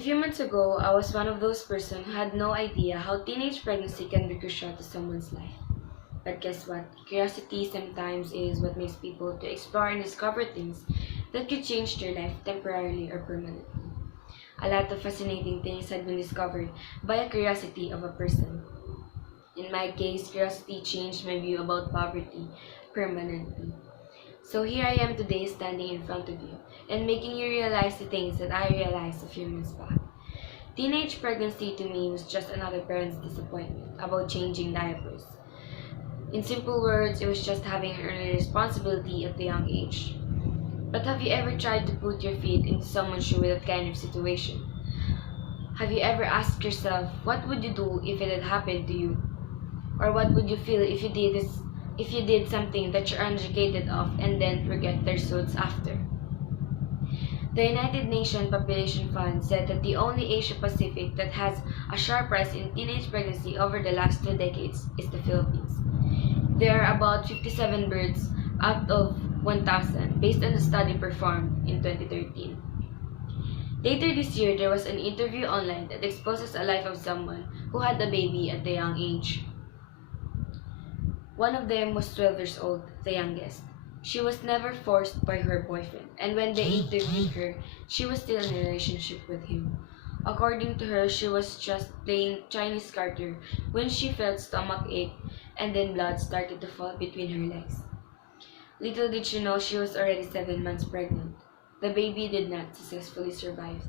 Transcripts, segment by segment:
few months ago, I was one of those persons who had no idea how teenage pregnancy can be crucial to someone's life. But guess what? Curiosity sometimes is what makes people to explore and discover things that could change their life temporarily or permanently. A lot of fascinating things had been discovered by a curiosity of a person. In my case, curiosity changed my view about poverty permanently. So here I am today standing in front of you and making you realize the things that I realized a few months back. Teenage pregnancy to me was just another parent's disappointment about changing diapers. In simple words, it was just having an early responsibility at a young age. But have you ever tried to put your feet into someone's shoe with that kind of situation? Have you ever asked yourself, what would you do if it had happened to you? Or what would you feel if you did something that you're uneducated of and then regret their results after? The United Nations Population Fund said that the only Asia Pacific that has a sharp rise in teenage pregnancy over the last 2 decades is the Philippines. There are about 57 births out of 1,000 based on a study performed in 2013. Later this year, there was an interview online that exposes a life of someone who had a baby at a young age. One of them was 12 years old, the youngest. She was never forced by her boyfriend, and when they interviewed her, she was still in a relationship with him. According to her, she was just playing Chinese garter when she felt stomach ache and then blood started to fall between her legs. Little did she know she was already 7 months pregnant. The baby did not successfully survive.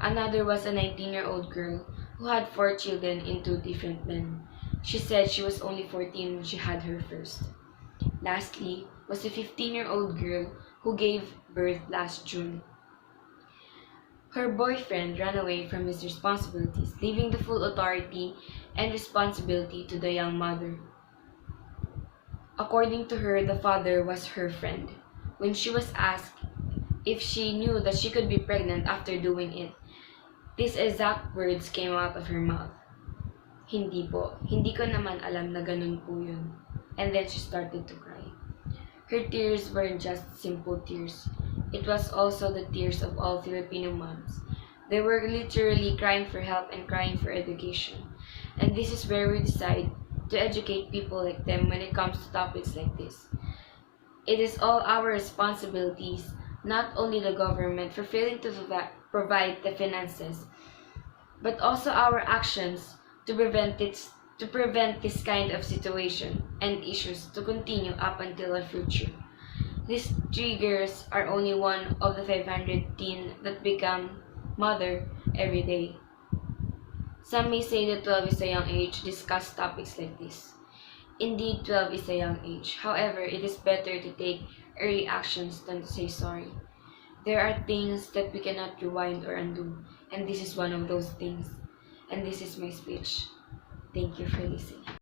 Another was a 19-year-old girl who had 4 children in 2 different men. She said she was only 14 when she had her first. Lastly was a 15-year-old girl who gave birth last June. Her boyfriend ran away from his responsibilities, leaving the full authority and responsibility to the young mother. According to her, the father was her friend. When she was asked if she knew that she could be pregnant after doing it, these exact words came out of her mouth. Hindi po. Hindi ko naman alam na ganun po yun. And then she started to cry. Her tears weren't just simple tears. It was also the tears of all Filipino moms. They were literally crying for help and crying for education. And this is where we decide to educate people like them when it comes to topics like this. It is all our responsibilities, not only the government for failing to provide the finances, but also our actions to prevent this kind of situation and issues to continue up until the future. These triggers are only one of the 500 teens that become mother every day. Some may say that 12 is a young age to discuss topics like this. Indeed, 12 is a young age. However, it is better to take early actions than to say sorry. There are things that we cannot rewind or undo, and this is one of those things. And this is my speech. Thank you for listening.